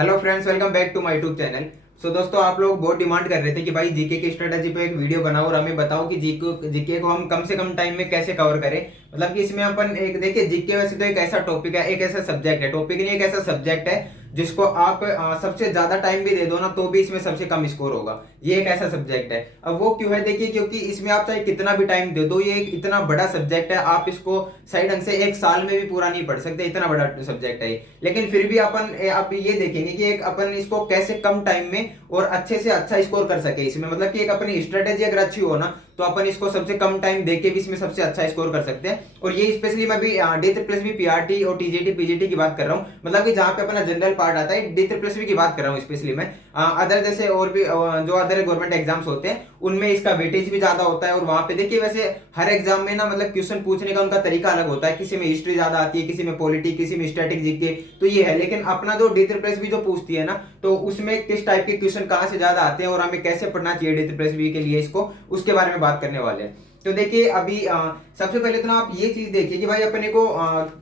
Hello friends, welcome back to my YouTube channel. So दोस्तों, आप लोग बहुत डिमांड कर रहे थे कि भाई जीके की स्ट्रेटजी पे एक वीडियो बनाओ और हमें बताओ कि जीके को हम कम से कम टाइम में कैसे कवर करें। मतलब कि इसमें अपन एक देखिए, जीके वैसे तो एक ऐसा टॉपिक है, एक ऐसा सब्जेक्ट है, टॉपिक नहीं, एक ऐसा सब्जेक्ट है जिसको आप सबसे ज्यादा टाइम भी दे दो ना तो भी इसमें सबसे कम स्कोर होगा। ये एक ऐसा सब्जेक्ट है। अब वो क्यों है देखिए, क्योंकि इसमें आप चाहे कितना भी टाइम दे दो, ये एक इतना बड़ा सब्जेक्ट है, आप इसको सही ढंग से एक साल में भी पूरा नहीं पढ़ सकते, इतना बड़ा सब्जेक्ट है ये। लेकिन फिर भी अपन आप ये देखेंगे कि एक अपन इसको कैसे कम टाइम में और अच्छे से अच्छा स्कोर कर सके इसमें। मतलब कि एक अपनी स्ट्रेटेजी अगर अच्छी हो ना तो अपन इसको सबसे कम टाइम देके भी इसमें सबसे अच्छा स्कोर कर सकते हैं। और ये स्पेशली मैं भी डी ट्रिपल बी पीआरटी और टीजीटी पीजीटी की बात कर रहा हूँ। मतलब कि जहां पे अपना जनरल पार्ट आता है, डी ट्रिपल बी की बात कर रहा हूँ स्पेशली मैं। अदर जैसे और भी जो अदर गवर्नमेंट एग्जाम्स होते हैं उनमें इसका वेटेज भी ज्यादा होता है। और वहां पे देखिए, वैसे हर एग्जाम में ना मतलब क्वेश्चन पूछने का उनका तरीका अलग होता है, किसी में हिस्ट्री ज्यादा आती है, किसी में पॉलिटी, किसी में स्टैटिक जीके, तो ये है। लेकिन अपना जो डी ट्रिपल बी जो पूछती है ना, तो उसमें किस टाइप के क्वेश्चन कहाँ से ज्यादा आते हैं और हमें कैसे पढ़ना चाहिए डी ट्रिपल बी के लिए, इसको उसके बारे में बात करने वाले हैं। तो देखिए अभी सबसे पहले तो ना आप ये चीज देखिए कि भाई अपने को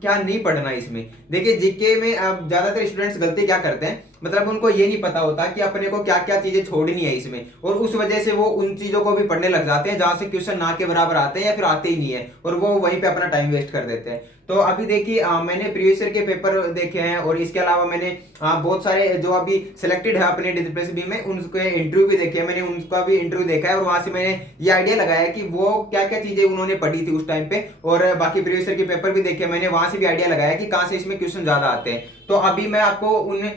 क्या नहीं पढ़ना है इसमें। देखिए जीके में ज्यादातर स्टूडेंट्स गलती क्या करते हैं, मतलब उनको ये नहीं पता होता कि अपने को क्या क्या चीजें छोड़नी है इसमें, और उस वजह से वो उन चीजों को भी पढ़ने लग जाते हैं जहां से क्वेश्चन ना के बराबर आते हैं या फिर आते ही नहीं है, और वो वहीं पे अपना टाइम वेस्ट कर देते हैं। तो अभी देखिए मैंने प्रीवियस ईयर के पेपर देखे हैं, और इसके अलावा मैंने बहुत सारे जो अभी सिलेक्टेड है अपने डिप्रेस में उनके इंटरव्यू भी देखे हैं, मैंने उनका भी इंटरव्यू देखा है, और वहां से मैंने ये आइडिया लगाया कि वो क्या क्या चीजें उन्होंने पढ़ी थी उस टाइम पे, और बाकी प्रीवियस ईयर के पेपर भी देखे मैंने, वहां से भी आइडिया लगाया कि कहां से इसमें क्वेश्चन ज्यादा आते हैं। तो अभी मैं आपको उन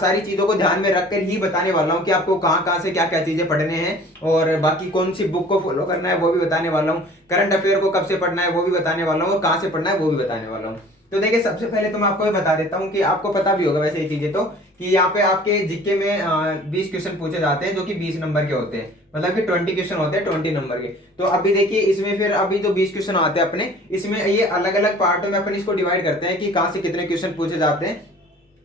सारी चीजों को ध्यान में रखकर ही बताने वाला हूँ कि आपको कहाँ कहाँ से क्या क्या चीजें पढ़ने हैं, और बाकी कौन सी बुक को फॉलो करना है वो भी बताने वाला हूँ, करंट अफेयर को कब से पढ़ना है वो भी बताने वाला हूँ, और कहाँ से पढ़ना है वो भी बताने वाला हूँ। तो देखिए सबसे पहले तो मैं आपको ये बता देता हूँ कि आपको पता भी होगा वैसे ये चीजें तो, कि यहाँ पे आपके जीके में 20 क्वेश्चन पूछे जाते हैं जो कि 20 नंबर के होते हैं, मतलब कि 20 क्वेश्चन होते हैं 20 नंबर के। तो अभी देखिए इसमें फिर अभी जो 20 क्वेश्चन आते हैं अपने, इसमें ये अलग अलग पार्टों में अपन इसको डिवाइड करते हैं कि कहाँ से कितने क्वेश्चन पूछे जाते हैं।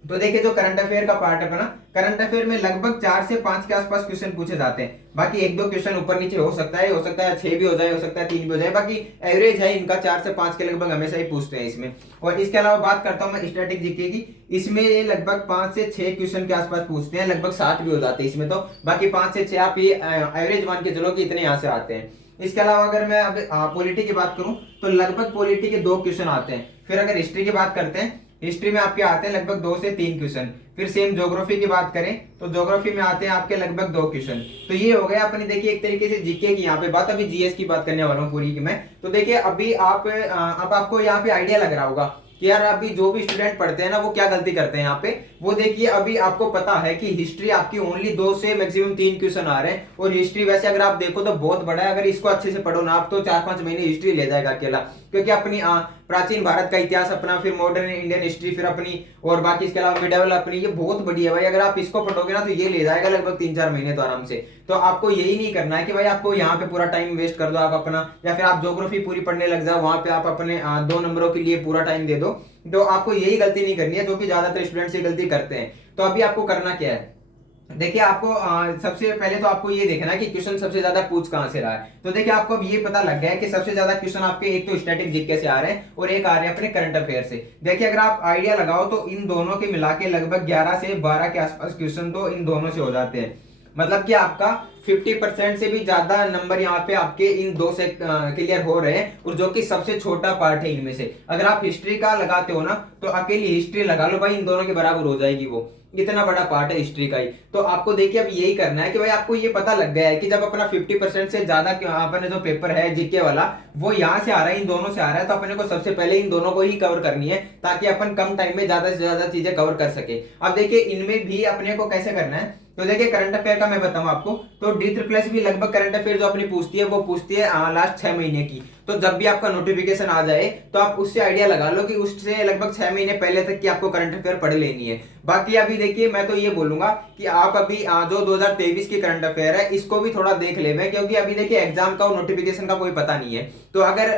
तो देखिए जो करंट अफेयर का पार्ट है अपना, करंट अफेयर में लगभग 4 से 5 के आसपास क्वेश्चन पूछे जाते हैं। बाकी एक दो क्वेश्चन ऊपर नीचे हो सकता है, 6 भी हो जाए, हो सकता है 3 भी हो जाए, बाकी एवरेज है इनका 4 से 5 के लगभग हमेशा ही पूछते हैं इसमें। और इसके अलावा बात करता हूं मैं स्टैटिक जीके की, इसमें ये लगभग 5 से 6 क्वेश्चन के आसपास पूछते हैं, लगभग 7 भी हो जाते हैं इसमें। तो बाकी 5 से 6 आप ये एवरेज मान के चलो कि इतने यहाँ से आते हैं। इसके अलावा अगर मैं अब पॉलिटी की बात करूं तो लगभग पॉलिटी के 2 क्वेश्चन आते हैं। फिर अगर हिस्ट्री की बात करते हैं, हिस्ट्री में आपके आते हैं लगभग 2 से 3 क्वेश्चन। फिर सेम ज्योग्राफी की बात करें तो ज्योग्राफी में आते हैं आपके लगभग 2 क्वेश्चन। तो ये हो गया अपनी देखिए एक तरीके से जीके की यहाँ पे बात। अभी जीएस की बात करने वाला हूँ पूरी की मैं। तो देखिए अभी आप अब आपको यहाँ पे आइडिया लग रहा होगा कि यार अभी जो भी स्टूडेंट पढ़ते हैं ना वो क्या गलती करते हैं यहाँ पे। वो देखिए अभी आपको पता है कि हिस्ट्री आपकी ओनली 2 से मैक्सिमम 3 क्वेश्चन आ रहे हैं, और हिस्ट्री वैसे अगर आप देखो तो बहुत बड़ा है। अगर इसको अच्छे से पढ़ो ना आप तो 4-5 महीने हिस्ट्री ले जाएगा अकेला, क्योंकि अपनी प्राचीन भारत का इतिहास अपना, फिर मॉडर्न इंडियन हिस्ट्री, फिर अपनी और बाकी इसके अलावा मिडेवल अपनी, ये बहुत बड़ी है भाई। अगर आप इसको पढ़ोगे ना तो ये ले जाएगा लगभग 3-4 महीने तो आराम से। तो आपको यही नहीं करना है कि भाई आपको यहाँ पे पूरा टाइम वेस्ट कर दो आप अपना, या फिर आप ज्योग्राफी पूरी पढ़ने लग जाओ, वहां पे आप अपने 2 नंबरों के लिए पूरा टाइम दे दो। तो आपको यही गलती नहीं करनी है जो कि ज्यादातर स्टूडेंट्स ये गलती करते हैं। तो अभी आपको करना क्या है, देखिए आपको सबसे पहले तो आपको ये देखना है कि क्वेश्चन सबसे ज्यादा पूछ कहां से रहा है। तो देखिए आपको अब ये पता लग गया है कि सबसे ज्यादा क्वेश्चन आपके एक तो स्टैटिक जीके से आ रहे हैं और एक आ रहे हैं अपने करंट अफेयर से। देखिए अगर आप आइडिया लगाओ तो इन दोनों के मिला के लगभग 11 से 12 के आसपास क्वेश्चन तो इन दोनों से हो जाते हैं। मतलब कि आपका 50% से भी ज्यादा नंबर यहाँ पे आपके इन 2 से क्लियर हो रहे हैं, और जो कि सबसे छोटा पार्ट है इनमें से। अगर आप हिस्ट्री का लगाते हो ना तो अकेली हिस्ट्री लगा लो भाई, इन दोनों के बराबर हो जाएगी, वो इतना बड़ा पार्ट है हिस्ट्री का ही। तो आपको देखिए अब यही करना है कि भाई आपको ये पता लग गया है कि जब अपना 50% से ज्यादा अपने जो पेपर है जीके वाला वो यहाँ से आ रहा है, इन दोनों से आ रहा है, तो अपने को सबसे पहले इन दोनों को ही कवर करनी है ताकि अपन कम टाइम में ज्यादा से ज्यादा चीजें कवर कर सके। अब देखिए इनमें भी अपने को कैसे करना है, तो देखिए करंट अफेयर का मैं बताऊं आपको, तो डी ट्रिपल एस भी लगभग करंट अफेयर जो अपनी पूछती है वो पूछती है लास्ट 6 महीने की। तो जब भी आपका नोटिफिकेशन आ जाए तो आप उससे आइडिया लगा लो कि उससे लगभग 6 महीने पहले तक की आपको करंट अफेयर पढ़ लेनी है। बाकी अभी देखिए मैं तो ये बोलूंगा कि आप अभी जो 2023 की करंट अफेयर है इसको भी थोड़ा देख ले, क्योंकि अभी देखिए एग्जाम का और नोटिफिकेशन का कोई पता नहीं है। तो अगर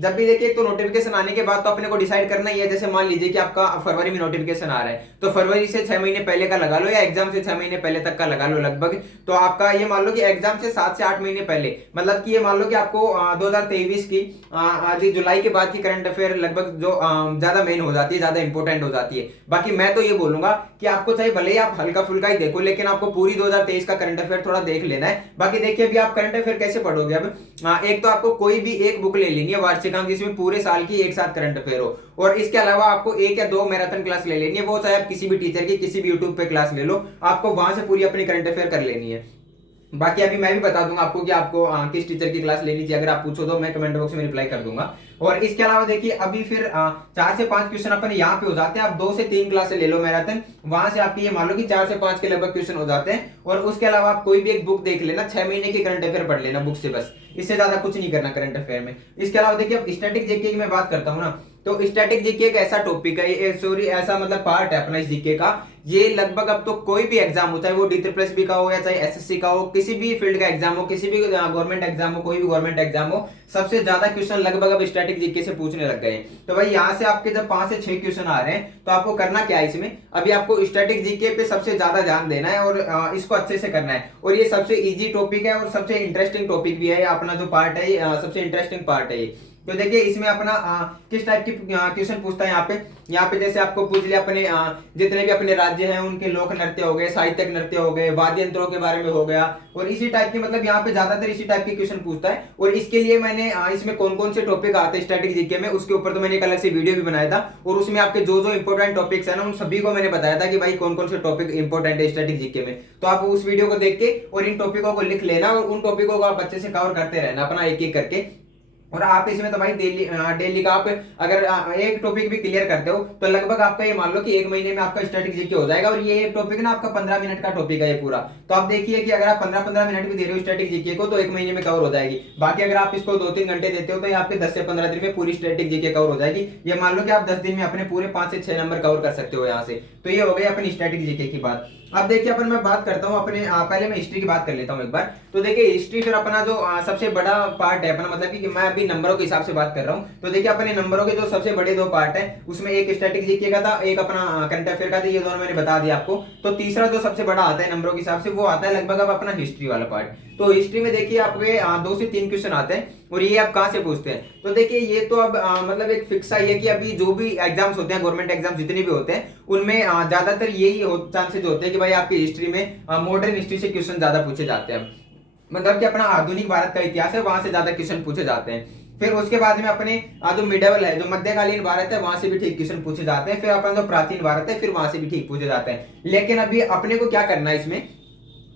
जब भी देखिए तो नोटिफिकेशन आने के बाद तो अपने को डिसाइड करना ही है। जैसे मान लीजिए कि आपका फरवरी में नोटिफिकेशन आ रहा है, तो फरवरी से 6 महीने पहले का लगा लो, या एग्जाम से 6 महीने पहले तक का लगा लो लगभग। तो आपका ये मान लो कि एग्जाम से 7 से 8 महीने पहले, मतलब कि ये मान लो कि आपको 2023 की आधी जुलाई के बाद की करंट अफेयर लगभग जो ज्यादा मेन हो जाती है, ज्यादा इंपॉर्टेंट हो जाती है। बाकी मैं तो ये बोलूंगा कि आपको चाहे भले ही आप हल्का फुल्का ही देखो, लेकिन आपको पूरी 2023 का करंट अफेयर थोड़ा देख लेना है। बाकी देखिए अभी आप करंट अफेयर कैसे पढ़ोगे, अब एक तो आपको कोई भी एक बुक ले लेनी है वार्षिकांक, जिसमें पूरे साल की एक साथ करंट अफेयर हो, और इसके अलावा आपको 1 या 2 मैराथन क्लास ले लेनी है, वो चाहे आप किसी भी टीचर की किसी भी यूट्यूब पे क्लास ले लो, आपको वहां से पूरी अपनी करंट अफेयर कर लेनी है। बाकी अभी मैं भी बता दूंगा आपको कि आपको किस टीचर की क्लास लेनी चाहिए, अगर आप पूछो तो मैं कमेंट बॉक्स में रिप्लाई कर दूंगा। और इसके अलावा देखिए अभी फिर 4 से 5 क्वेश्चन अपन यहाँ पे हो जाते हैं। आप 2 से 3 क्लास ले लो मैराथन, वहां से आपकी ये मान लो कि 4 से 5 के लगभग क्वेश्चन हो जाते हैं। और उसके अलावा आप कोई भी एक बुक देख लेना, 6 महीने की करंट अफेयर पढ़ लेना बुक से, बस इससे ज्यादा कुछ नहीं करना करंट अफेयर में। इसके अलावा देखिए अब स्टैटिक जीके की मैं बात करता हूँ ना, तो स्टैटिक जीके एक ऐसा टॉपिक है, सॉरी ऐसा मतलब पार्ट है अपना इस जीके का, ये लगभग अब तो कोई भी एग्जाम होता है, वो DSSB का हो या चाहे SSC का हो, किसी भी फील्ड का एग्जाम हो, किसी भी गवर्नमेंट एग्जाम हो, कोई भी गवर्नमेंट एग्जाम हो, सबसे ज्यादा क्वेश्चन लगभग अब स्टैटिक जीके से पूछने लग गए। तो भाई यहाँ से आपके जब 5 से 6 क्वेश्चन आ रहे हैं, तो आपको करना क्या है इसमें, अभी आपको स्टैटिक जीके पे सबसे ज्यादा ध्यान देना है और इसको अच्छे से करना है। और ये सबसे इजी टॉपिक है और सबसे इंटरेस्टिंग टॉपिक भी है, अपना जो पार्ट है सबसे इंटरेस्टिंग पार्ट है ये। तो देखिए इसमें अपना किस टाइप की क्वेश्चन पूछता है यहाँ पे जैसे आपको पूछ लिया अपने जितने भी अपने राज्य हैं उनके लोक नृत्य हो गए, साहित्यिक नृत्य हो गए, वाद्य यंत्रों के बारे में हो गया, और इसी टाइप की मतलब यहाँ पे ज्यादातर इसी टाइप के क्वेश्चन पूछता है। और इसके लिए मैंने इसमें कौन कौन से टॉपिक आते हैं स्टैटिक जीके में, उसके ऊपर तो मैंने एक अलग से वीडियो भी बनाया था, और उसमें आपके जो जो इंपॉर्टेंट टॉपिक्स है ना उन सभी को मैंने बताया था कि भाई कौन कौन से टॉपिक इंपॉर्टेंट है स्टैटिक जीके में। तो आप उस वीडियो को देख के और इन टॉपिकों को लिख लेना, और उन टॉपिकों को आप अच्छे से कवर करते रहना अपना एक एक करके। और आप इसमें तो भाई डेली का आप अगर एक टॉपिक भी क्लियर करते हो तो लगभग आपका ये मान लो कि 1 महीने में आपका स्टैटिक जीके हो जाएगा। और ये एक टॉपिक ना आपका 15 मिनट का टॉपिक है ये पूरा, तो आप देखिए कि अगर आप 15-15 मिनट भी दे रहे हो स्टैटिक जीके को तो 1 महीने में कवर हो जाएगी। बाकी अगर आप इसको 2-3 घंटे देते हो तो ये आपके 10 से 15 दिन में पूरी स्टैटिक जीके कवर हो जाएगी। ये मान लो कि आप 10 दिन में अपने पूरे 5 से 6 नंबर कवर कर सकते हो यहाँ से। तो ये हो गई अपनी स्टैटिक जीके की बात। अब देखिए अपन मैं बात करता हूँ अपने पहले मैं हिस्ट्री की बात कर लेता हूँ एक बार। तो देखिए हिस्ट्री फिर अपना जो सबसे बड़ा पार्ट है अपना, मतलब कि मैं अभी नंबरों के हिसाब से बात कर रहा हूँ। तो देखिए अपने नंबरों के जो सबसे बड़े 2 पार्ट है, उसमें एक स्टैटिक जीके का था, एक अपना करंट अफेयर का था, ये दोनों मैंने बता दिया आपको। तो तीसरा जो सबसे बड़ा आता है नंबरों के हिसाब से वो आता है लगभग अब अपना हिस्ट्री वाला पार्ट। तो हिस्ट्री में देखिए आपके 2 से 3 क्वेश्चन आते हैं, और ये आप कहाँ से पूछते हैं। तो देखिए ये तो अब मतलब एक फिक्स है कि अभी जो भी एग्जाम्स होते हैं गवर्नमेंट एग्जाम जितने भी होते हैं उनमें ज्यादातर यही चांसेस होते हैं कि भाई आपकी हिस्ट्री में मॉडर्न हिस्ट्री से क्वेश्चन ज्यादा पूछे जाते हैं, मतलब कि अपना आधुनिक भारत का इतिहास है वहां से ज्यादा क्वेश्चन पूछे जाते हैं। फिर उसके बाद में अपने जो मिडेवल है, जो मध्यकालीन भारत है, वहां से भी ठीक क्वेश्चन पूछे जाते हैं। फिर अपना जो प्राचीन भारत है, फिर वहां से भी ठीक पूछे जाते हैं। लेकिन अभी अपने को क्या करना है इसमें,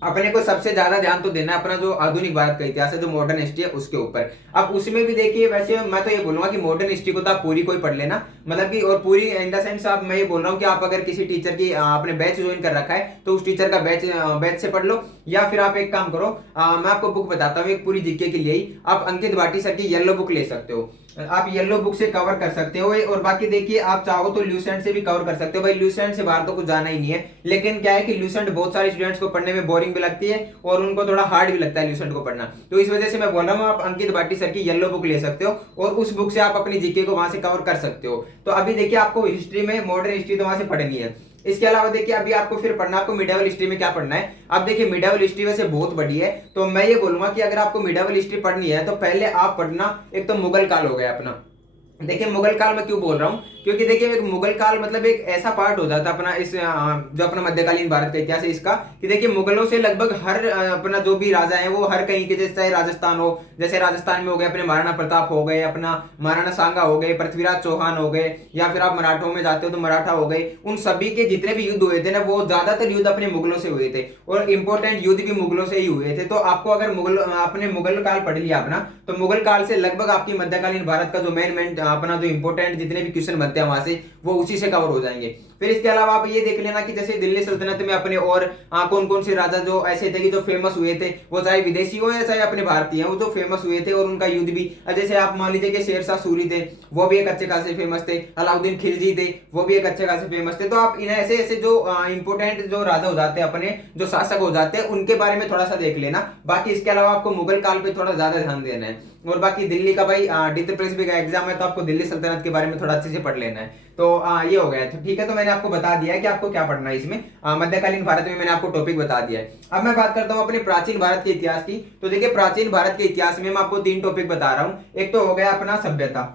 अपने को सबसे ज्यादा ध्यान तो देना है अपना जो आधुनिक भारत का इतिहास है, जो मॉडर्न हिस्ट्री है उसके ऊपर। अब उसमें भी देखिए वैसे मैं तो ये बोलूंगा कि मॉडर्न हिस्ट्री को तो आप पूरी कोई पढ़ लेना, मतलब कि और पूरी इन द सेंस आप मैं ये बोल रहा हूँ कि आप अगर किसी टीचर की आपने बैच ज्वाइन कर रखा है तो उस टीचर का बैच से पढ़ लो, या फिर आप एक काम करो मैं आपको बुक बताता हूँ एक पूरी जीके के लिए ही, आप अंकित भाटी सर की येलो बुक ले सकते हो, आप येलो बुक से कवर कर सकते हो। और बाकी देखिए आप चाहो तो ल्यूसेंट से भी कवर कर सकते हो। भाई ल्यूसेंट से बाहर तो कुछ जाना ही नहीं है, लेकिन क्या है कि ल्यूसेंट बहुत सारे स्टूडेंट्स को पढ़ने में बोरिंग भी लगती है और उनको थोड़ा हार्ड भी लगता है ल्यूसेंट को पढ़ना। तो इस वजह से मैं बोल रहा हूँ आप अंकित भाटी सर की येलो बुक ले सकते हो और उस बुक से आप अपनी जीके को वहां से कवर कर सकते हो। तो अभी देखिए आपको हिस्ट्री में मॉडर्न हिस्ट्री तो वहां से पढ़नी है। इसके अलावा देखिए अभी आपको फिर पढ़ना, आपको मिडिवल हिस्ट्री में क्या पढ़ना है। अब देखिए मिडिवल हिस्ट्री वैसे बहुत बड़ी है, तो मैं ये बोलूंगा कि अगर आपको मिडिवल हिस्ट्री पढ़नी है तो पहले आप पढ़ना एक तो मुगल काल हो गया अपना। देखिए मुगल काल मैं क्यों बोल रहा हूँ, क्योंकि देखिए एक मुगल काल मतलब एक ऐसा पार्ट हो जाता अपना इस जो अपना मध्यकालीन भारत का इतिहास है इसका, कि देखिए मुगलों से लगभग हर अपना जो भी राजा है वो हर कहीं के, जैसे राजस्थान हो, जैसे राजस्थान में हो गए अपने महाराणा प्रताप हो गए, अपना महाराणा सांगा हो गए, पृथ्वीराज चौहान हो गए, या फिर आप मराठों में जाते हो तो मराठा हो गए। उन सभी के जितने भी युद्ध हुए थे ना वो ज्यादातर युद्ध अपने मुगलों से हुए थे, और इंपॉर्टेंट युद्ध भी मुगलों से ही हुए थे। तो आपको अगर आपने मुगल काल पढ़ लिया अपना, तो मुगल काल से लगभग आपकी मध्यकालीन भारत का जो मेन अपना जो इंपॉर्टेंट जितने भी क्वेश्चन बनते हैं वहां से वो उसी से कवर हो जाएंगे। फिर इसके अलावा आप ये देख लेना कि जैसे दिल्ली सल्तनत में अपने और कौन कौन से राजा जो ऐसे थे कि जो फेमस हुए थे, वो चाहे विदेशी हो या चाहे अपने भारतीय हो, वो जो फेमस हुए थे और उनका युद्ध भी, जैसे आप मान लीजिए कि शेरशाह सूरी थे, वो भी एक अच्छे खासे फेमस थे, अलाउद्दीन खिलजी थे, वो भी एक अच्छे खासे फेमस थे। तो आप इन ऐसे ऐसे जो इंपोर्टेंट जो राजा हो जाते हैं अपने, जो शासक हो जाते हैं, उनके बारे में थोड़ा सा देख लेना। बाकी इसके अलावा आपको मुगल काल पे थोड़ा ज्यादा ध्यान देना है। और बाकी दिल्ली का भाई DSSB का एग्जाम है तो आपको दिल्ली सल्तनत के बारे में थोड़ा अच्छे से पढ़ लेना है। तो ये हो गया। तो ठीक है, तो मैंने आपको बता दिया है कि आपको क्या पढ़ना है इसमें। मध्यकालीन भारत में मैंने आपको टॉपिक बता दिया है। अब मैं बात करता हूँ अपने प्राचीन भारत के इतिहास की। तो देखिए, प्राचीन भारत के इतिहास में मैं आपको 3 टॉपिक बता रहा हूँ। एक तो हो गया अपना सभ्यता।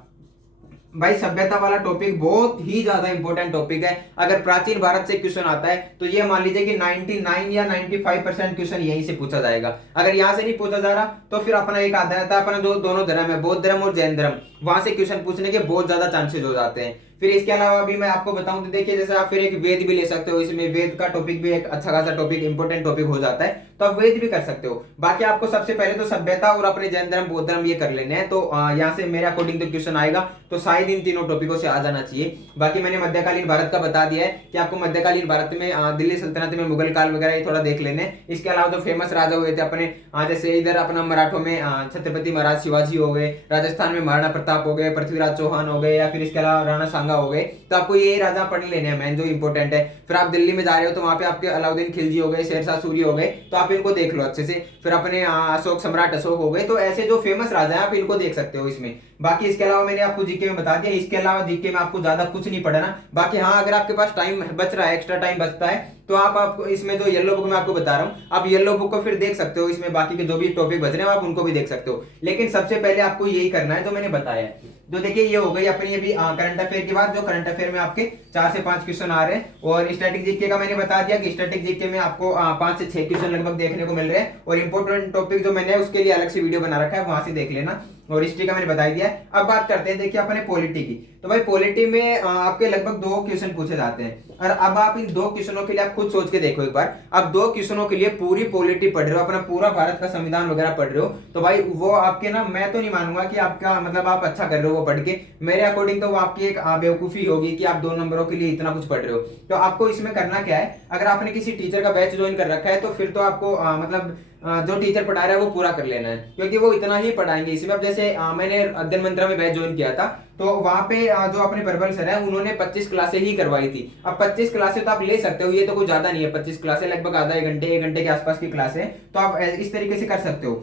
भाई सभ्यता वाला टॉपिक बहुत ही ज्यादा इंपॉर्टेंट टॉपिक है। अगर प्राचीन भारत से क्वेश्चन आता है तो ये मान लीजिए कि 99 या 95% क्वेश्चन यहीं से पूछा जाएगा। अगर यहां से नहीं पूछा जा रहा तो फिर अपना एक आता है अपना जो दोनों धर्म है, बौद्ध धर्म और जैन धर्म, वहां से क्वेश्चन पूछने के बहुत ज्यादा चांसेस हो जाते हैं। फिर इसके अलावा भी मैं आपको बताऊं तो देखिए, जैसे आप फिर एक वेद भी ले सकते हो, इसमें वेद का टॉपिक भी एक अच्छा खासा टॉपिक इंपॉर्टेंट टॉपिक हो जाता है, तो आप वेद भी कर सकते हो। बाकी आपको सबसे पहले तो सभ्यता और अपने जैन धर्म बौद्ध धर्म ये कर लेने हैं। तो यहाँ से मेरे अकॉर्डिंग तो क्वेश्चन आएगा, तो शायद इन तीनों टॉपिकों से आ जाना चाहिए। बाकी मैंने मध्यकालीन भारत का बता दिया है कि आपको मध्यकालीन भारत में दिल्ली सल्तनत में मुगल काल वगैरह ये थोड़ा देख लेने। इसके अलावा जो फेमस राजा हुए थे अपने, जैसे इधर अपना मराठों में छत्रपति महाराज शिवाजी हो गए, राजस्थान में महाराणा प्रताप हो गए, पृथ्वीराज चौहान हो गए, या फिर इसके अलावा राणा सांगा हो गए। तो आपको ये राजा पढ़ लेने हैं मैन, जो इंपॉर्टेंट है। फिर आप दिल्ली में जा रहे हो तो वहां पे आपके अलाउद्दीन खिलजी हो गए, शेरशाह सूरी हो गए, तो आप इनको देख लो अच्छे से। फिर अपने अशोक सम्राट अशोक हो गए। तो ऐसे जो फेमस राजा है आप इनको देख सकते हो इसमें। बाकी इसके अलावा मैंने आपको जीके में बता दिया। इसके अलावा जीके में आपको ज्यादा कुछ नहीं पढ़ना। बाकी हाँ, अगर आपके पास टाइम बच रहा है, एक्स्ट्रा टाइम बचता है, तो आप इसमें जो येलो बुक में आपको बता रहा हूँ, आप येलो बुक को फिर देख सकते हो। इसमें बाकी के जो भी टॉपिक बच रहे हैं आप उनको भी देख सकते हो। लेकिन सबसे पहले आपको यही करना है जो मैंने बताया है। तो देखिए, ये हो गई अपनी अभी करंट अफेयर की बात। जो करंट अफेयर में आपके 4 से 5 क्वेश्चन आ रहे हैं। और स्टैटिक जीके का मैंने बता दिया कि स्टैटिक जीके में आपको 5 से 6 क्वेश्चन लगभग देखने को मिल रहे हैं। और इंपॉर्टेंट टॉपिक जो मैंने उसके लिए अलग से वीडियो बना रखा है, वहां से देख लेना। और हिस्ट्री का मैंने बता दिया है। अब बात करते हैं देखिए अपने पॉलिटी की। तो भाई पॉलिटी में आपके लगभग 2 क्वेश्चन पूछे जाते हैं। और अब आप इन 2 क्वेश्चनों के लिए आप खुद सोच के देखो एक बार। अब 2 क्वेश्चनों के लिए पूरी पॉलिटी पढ़ रहे हो, अपना पूरा भारत का संविधान वगैरह पढ़ रहे हो, तो भाई वो आपके ना, मैं तो नहीं मानूंगा कि आपका मतलब आप अच्छा कर रहे हो वो पढ़ के। मेरे अकॉर्डिंग तो वो आपकी एक बेवकूफी होगी कि आप 2 नंबरों के लिए इतना कुछ पढ़ रहे हो। तो आपको इसमें करना क्या है, अगर आपने किसी टीचर का बैच ज्वाइन कर रखा है तो फिर तो आपको मतलब जो टीचर पढ़ा रहा है वो पूरा कर लेना है, क्योंकि वो इतना ही पढ़ाएंगे इसमें। अब जैसे मैंने अध्ययन मंत्रा में बैच ज्वाइन किया था, तो वहां पे जो अपने प्रबल सर है उन्होंने 25 क्लासें ही करवाई थी। अब 25 क्लासें तो आप ले सकते हो, ये तो कुछ ज्यादा नहीं है। 25 क्लासें लगभग आधा 1 घंटे के आसपास की क्लास है, तो आप इस तरीके से कर सकते हो।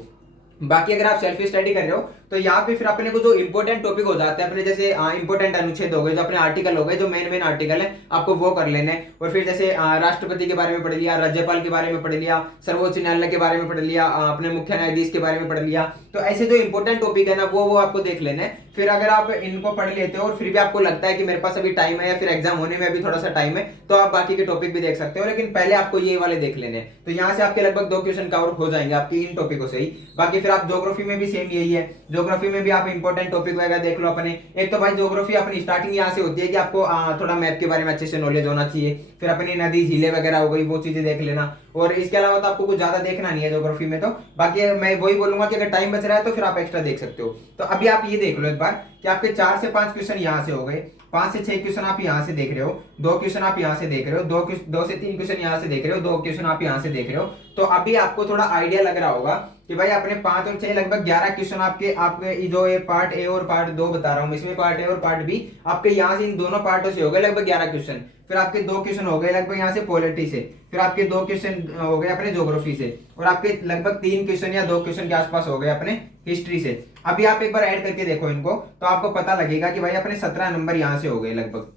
बाकी अगर आप सेल्फ स्टडी कर रहे हो तो यहाँ पे फिर अपने को जो इंपॉर्टेंट टॉपिक हो जाते हैं अपने, जैसे इंपॉर्टेंट अनुच्छेद हो गए, जो अपने आर्टिकल हो गए, जो मेन आर्टिकल है आपको वो कर लेने हैं। और फिर जैसे राष्ट्रपति के बारे में पढ़ लिया, राज्यपाल के बारे में पढ़ लिया, सर्वोच्च न्यायालय के बारे में पढ़ लिया, अपने मुख्य न्यायाधीश के बारे में पढ़ लिया। तो ऐसे जो इंपॉर्टेंट टॉपिक है ना वो आपको देख लेना है। फिर अगर आप इनको पढ़ लेते हो और फिर भी आपको लगता है कि मेरे पास अभी टाइम है या फिर एग्जाम होने में अभी थोड़ा सा टाइम है, तो आप बाकी के टॉपिक भी देख सकते हो। लेकिन पहले आपको ये वाले देख लेने हैं। तो यहाँ से आपके लगभग 2 क्वेश्चन कवर हो जाएंगे आपके इन टॉपिकों से ही। बाकी फिर आप ज्योग्राफी में भी सेम यही है। ज्योग्राफी में भी आप इंपॉर्टेंट टॉपिक वगैरह देख लो अपने। एक तो भाई ज्योग्राफी अपनी स्टार्टिंग यहाँ से होती है कि आपको थोड़ा मैप के बारे में अच्छे से नॉलेज होना चाहिए। फिर अपनी नदी झीलें वगैरह हो गई, वो चीजें देख लेना। और इसके अलावा तो आपको कुछ ज्यादा देखना नहीं है ज्योग्राफी में। तो बाकी मैं वही बोलूंगा कि अगर टाइम बच रहा है तो फिर आप एक्स्ट्रा देख सकते हो। तो अभी आप ये देख लो एक बार कि आपके 4 से 5 क्वेश्चन यहाँ से हो गए, 5 से 6 क्वेश्चन आप यहाँ से देख रहे हो, 2 क्वेश्चन आप यहाँ से देख रहे हो, 2 से 3 क्वेश्चन यहाँ से देख रहे हो, 2 क्वेश्चन आप यहाँ से देख रहे हो। तो अभी आपको थोड़ा आइडिया लग रहा होगा कि भाई अपने 5 और 6 लगभग 11 क्वेश्चन आपके जो ये पार्ट ए और पार्ट 2 बता रहा हूँ, इसमें पार्ट ए और पार्ट बी आपके यहाँ से इन दोनों पार्टों से हो गए लगभग 11 क्वेश्चन। फिर आपके 2 क्वेश्चन हो गए लगभग यहाँ से पॉलिटी से, फिर आपके 2 क्वेश्चन हो गए अपने ज्योग्राफी से, और आपके लगभग 3 क्वेश्चन या 2 क्वेश्चन के आसपास हो गए अपने हिस्ट्री से। अभी आप एक बार ऐड करके देखो इनको, तो आपको पता लगेगा कि भाई अपने 17 नंबर यहाँ से हो गए लगभग।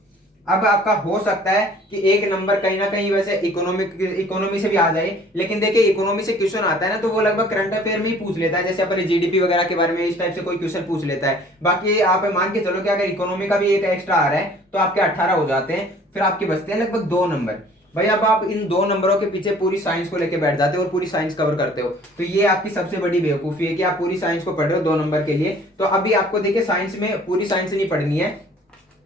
अब आपका हो सकता है कि एक नंबर कहीं ना कहीं वैसे इकोनॉमी से भी आ जाए, लेकिन देखिए इकोनॉमी से क्वेश्चन आता है ना तो वो लगभग करंट अफेयर में ही पूछ लेता है, जैसे अपने जीडीपी वगैरह के बारे में इस टाइप से कोई क्वेश्चन पूछ लेता है। बाकी आप मान के चलो कि अगर इकोनॉमी का भी एक एक्स्ट्रा आ रहा है तो आपके 18 हो जाते हैं, फिर आपके बचते हैं लगभग 2 नंबर। भाई अब आप इन 2 नंबरों के पीछे पूरी साइंस को लेके बैठ जाते हो और पूरी साइंस कवर करते हो, तो ये आपकी सबसे बड़ी बेवकूफी है कि आप पूरी साइंस को पढ़ रहे हो 2 नंबर के लिए। तो अभी आपको देखिए साइंस में पूरी साइंस नहीं पढ़नी है,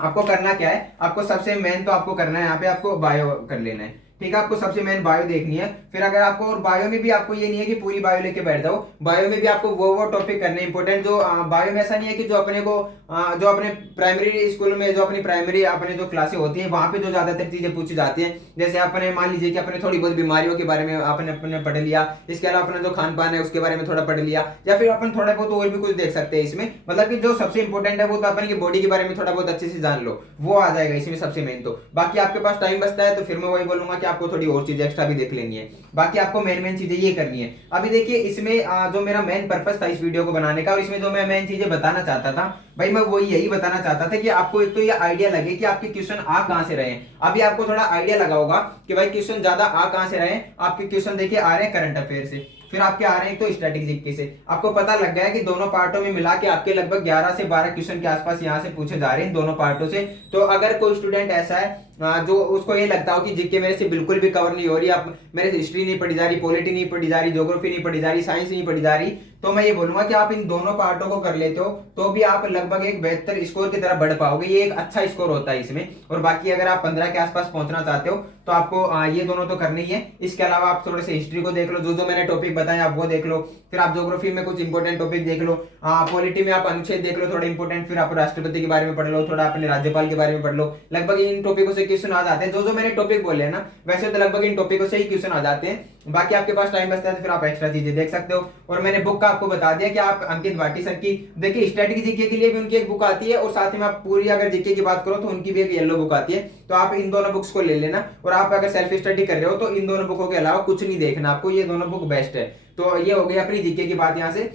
आपको करना क्या है, आपको सबसे मेन तो आपको करना है यहाँ पे आपको बायो कर लेना है। ठीक है, आपको सबसे मेन बायो देखनी है। फिर अगर आपको, और बायो में भी आपको ये नहीं है कि पूरी बायो लेके बैठ जाओ, बायो में भी आपको वो टॉपिक करने इंपॉर्टेंट जो बायो में ऐसा नहीं है कि जो अपने को जो अपने प्राइमरी स्कूल में जो अपनी प्राइमरी अपने जो क्लासें होती हैं वहां पे जो ज्यादातर चीजें पूछी जाती हैं, जैसे अपने मान लीजिए कि अपने थोड़ी बहुत बीमारियों के बारे में अपने पढ़ लिया, इसके अलावा अपना जो खान पान है उसके बारे में थोड़ा पढ़ लिया, या फिर अपन थोड़ा बहुत और भी कुछ देख सकते हैं इसमें। मतलब कि जो सबसे इंपॉर्टेंट है वो तो अपनी बॉडी के बारे में थोड़ा बहुत अच्छे से जान लो, वो आ जाएगा इसमें सबसे मेन। तो बाकी आपके पास टाइम बचता है तो फिर मैं वही बोलूंगा कि के आपको थोड़ी और चीजें एक्स्ट्रा भी देख लेनी है। बाकी आपको मेन चीजें ये करनी है। अभी देखिए इसमें जो मेरा मेन पर्पस था इस वीडियो को बनाने का, और इसमें जो मैं मेन चीजें बताना चाहता था भाई, मैं वो यही बताना चाहता था कि आपको एक तो ये आइडिया लगे कि आपके क्वेश्चन आ कहां से रहे हैं। अभी आपको थोड़ा आइडिया लगा होगा कि भाई क्वेश्चन ज्यादा आ कहां से रहे हैं। आपके क्वेश्चन देखिए आ रहे हैं करंट अफेयर से, फिर आपके आ रहे हैं तो स्टैटिक जीके से। आपको पता लग गया कि दोनों पार्टों में मिला के आपके लगभग 11 से 12 क्वेश्चन के आसपास यहाँ से पूछे जा रहे हैं दोनों पार्टों से। तो अगर कोई स्टूडेंट ऐसा है जो उसको ये लगता हो कि जीके मेरे से बिल्कुल भी कवर नहीं हो रही, आप मेरे से हिस्ट्री नहीं पढ़ी जा रही, पॉलिटी नहीं पढ़ी जा रही, ज्योग्राफी नहीं पढ़ी जा रही, साइंस नहीं पढ़ी जा रही, तो मैं ये बोलूंगा कि आप इन दोनों पार्टों को कर लेते हो तो भी आप लगभग एक बेहतर स्कोर की तरफ बढ़ पाओगे। ये एक अच्छा स्कोर होता है इसमें। और बाकी अगर आप 15 के आसपास पहुंचना चाहते हो तो आपको ये दोनों तो करने ही है। इसके अलावा आप थोड़े से हिस्ट्री को देख लो, जो मैंने टॉपिक बताए आप वो देख लो, फिर आप ज्योग्राफी में कुछ इंपॉर्टेंट टॉपिक देख लो, पॉलिटी में आप अनुच्छेद देख लो थोड़ा इंपॉर्टेंट, फिर आप राष्ट्रपति के बारे में पढ़ लो, थोड़ा अपने राज्यपाल के बारे में पढ़ लो। लगभग इन टॉपिकों से क्वेश्चन आ जाते हैं। जो मैंने टॉपिक बोले हैं ना, वैसे तो लगभग इन टॉपिकों से ही क्वेश्चन आ जाते हैं। बाकी आपके पास टाइम बचता है तो फिर आप एक्स्ट्रा चीजें देख सकते हो। और मैंने बुक का आपको बता दिया कि आप अंकित भाटी सर की देखिए, स्टैटिक जीके के लिए भी उनकी एक बुक आती है, और साथ में आप पूरी अगर जीके की बात करो तो उनकी भी एक येलो बुक आती है। तो आप इन दोनों बुक्स को ले लेना, और आप अगर सेल्फ स्टडी कर रहे हो तो इन दोनों बुकों के अलावा कुछ नहीं देखना आपको, ये दोनों बुक बेस्ट है। तो ये हो गई अपनी जीके की बात यहाँ से।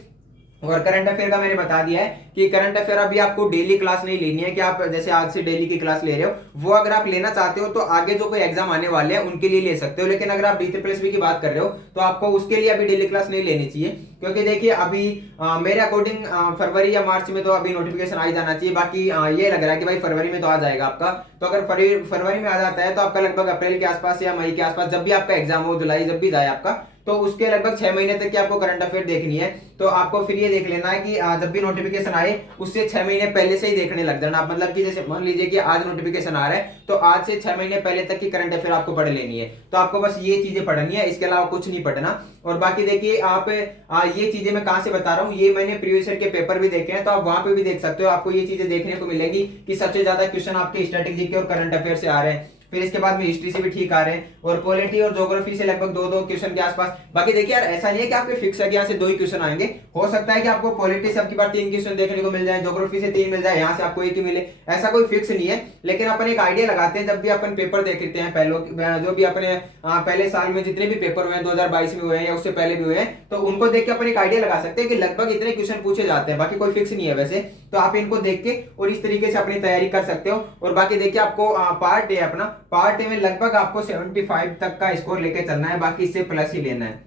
और करंट अफेयर का मैंने बता दिया है कि करंट अफेयर अभी आपको डेली क्लास नहीं लेनी है कि आप जैसे आज से डेली की क्लास ले रहे हो, वो अगर आप लेना चाहते हो तो आगे जो कोई एग्जाम आने वाले हैं उनके लिए ले सकते हो। लेकिन अगर आप DSSB की बात कर रहे हो तो आपको उसके लिए अभी डेली क्लास नहीं लेनी चाहिए, क्योंकि देखिए अभी मेरे अकॉर्डिंग फरवरी या मार्च में तो अभी नोटिफिकेशन आ ही जाना चाहिए। बाकी ये लग रहा है कि भाई फरवरी में तो आ जाएगा आपका। तो अगर फरवरी में आ जाता है तो आपका लगभग अप्रैल के आसपास या मई के आसपास जब भी आपका एग्जाम हो, जुलाई जब भी जाए आपका, तो उसके लगभग 6 महीने तक की आपको करंट अफेयर देखनी है। तो आपको फिर ये देख लेना है कि जब भी नोटिफिकेशन आए उससे 6 महीने पहले से ही देखने लग जाना। मतलब कि जैसे मान लीजिए कि आज नोटिफिकेशन आ रहा है तो आज से 6 महीने पहले तक की करंट अफेयर आपको पढ़ लेनी है। तो आपको बस ये चीजें पढ़नी है, इसके अलावा कुछ नहीं पढ़ना। और बाकी देखिए आप ये चीजें मैं कहां से बता रहा हूँ, ये मैंने प्रीवियस ईयर के पेपर भी देखे हैं, तो आप वहां पे भी देख सकते हो। आपको ये चीजें देखने को मिलेगी कि सबसे ज्यादा क्वेश्चन आपके स्टैटिक जीके और करंट अफेयर से आ रहे हैं। फिर इसके बाद में हिस्ट्री से भी ठीक आ रहे हैं, और पॉलिटी और ज्योग्राफी से लगभग 2-2 क्वेश्चन के आसपास। बाकी देखिए यार ऐसा नहीं है कि आपके फिक्स है कि यहाँ से 2 ही क्वेश्चन आएंगे। हो सकता है कि आपको पॉलिटी से आपकी बार 3 क्वेश्चन देखने को मिल जाए, ज्योग्राफी से 3 मिल जाए, यहाँ से आपको 1 ही मिले, ऐसा कोई फिक्स नहीं है। लेकिन अपन एक आइडिया लगाते हैं जब भी अपन पेपर देखते हैं, पहले जो भी अपने पहले साल में जितने भी पेपर हुए हैं 2022 में हुए हैं या उससे पहले भी हुए हैं, तो उनको देख के अपन एक आइडिया लगा सकते हैं कि लगभग इतने क्वेश्चन पूछे जाते हैं। बाकी कोई फिक्स नहीं है वैसे, तो आप इनको देख के और इस तरीके से अपनी तैयारी कर सकते हो। और बाकी देखिए आपको पार्ट ए अपना पार्ट ए में लगभग आपको 75 तक का स्कोर लेके चलना है, बाकी इससे प्लस ही लेना है।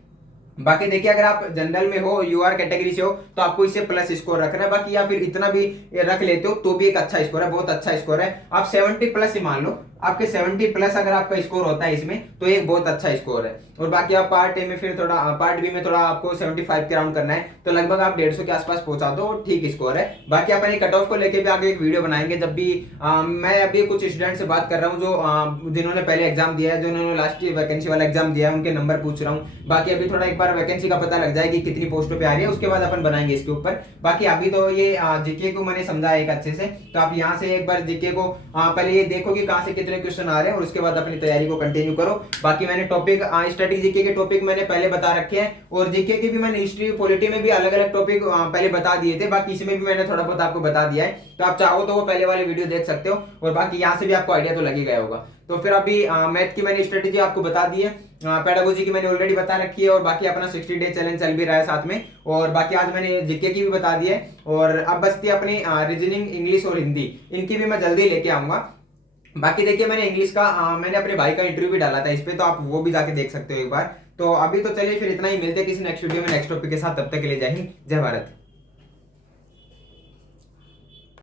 बाकी देखिए अगर आप जनरल में हो, यूआर कैटेगरी से हो, तो आपको इससे प्लस स्कोर रखना है। बाकी या फिर इतना भी रख लेते हो तो भी एक अच्छा स्कोर है, बहुत अच्छा स्कोर है। आप 70 प्लस ही मान लो, आपके 70 प्लस अगर आपका स्कोर होता है इसमें तो एक बहुत अच्छा स्कोर है। और बाकी आप पार्ट ए में फिर थोड़ा पार्ट बी में थोड़ा आपको 75 के राउंड करना है, तो लगभग आप 150 के आसपास पहुंचा दो, ठीक स्कोर है। बाकी अपन कट ऑफ को लेके भी आगे एक वीडियो बनाएंगे। जब भी मैं अभी कुछ स्टूडेंट से बात कर रहा हूँ जो जिन्होंने पहले एग्जाम दिया है, जिन्होंने लास्ट वैकेंसी वाला एग्जाम दिया है, उनके नंबर पूछ रहा हूँ। बाकी अभी थोड़ा एक बार वैकेंसी का पता लग जाए कि कितनी पोस्टों पे आ रही है, उसके बाद अपन बनाएंगे इसके ऊपर। बाकी अभी तो ये जीके को मैंने समझाया एक अच्छे से, तो आप यहाँ से एक बार जीके को पहले ये देखो कि कहाँ से कितने क्वेश्चन आ रहे हैं, और उसके बाद अपनी तैयारी को कंटिन्यू करो। बाकी मैंने टॉपिक स्टैटिक जीके के टॉपिक मैंने पहले बता रखे हैं, और जीके की भी मैंने हिस्ट्री पॉलिटी में भी अलग अलग टॉपिक पहले बता दिए थे। बाकी इसमें भी मैंने थोड़ा बहुत आपको बता दिया है, तो आप चाहो तो वो पहले वाले वीडियो देख सकते हो। और बाकी यहाँ से भी आपको आइडिया तो लग ही गया होगा। तो फिर अभी मैथ की मैंने स्ट्रेटेजी आपको बता दी है, पेडागोजी की मैंने ऑलरेडी बता रखी है, और बाकी अपना 60 डे चैलेंज चल भी रहा है साथ में। और बाकी आज मैंने जीके की भी बता दी है, और अब बचती है अपनी रीजनिंग, इंग्लिश और हिंदी, इनकी भी मैं जल्दी लेके आऊंगा। बाकी देखिए मैंने इंग्लिश का मैंने अपने भाई का इंटरव्यू भी डाला था इस पे, तो आप वो भी जाके देख सकते हो एक बार। तो अभी तो चलिए फिर इतना ही, मिलते हैं किसी नेक्स्ट वीडियो में नेक्स्ट टॉपिक के साथ। तब तक के लिए जय हिंद, जय भारत।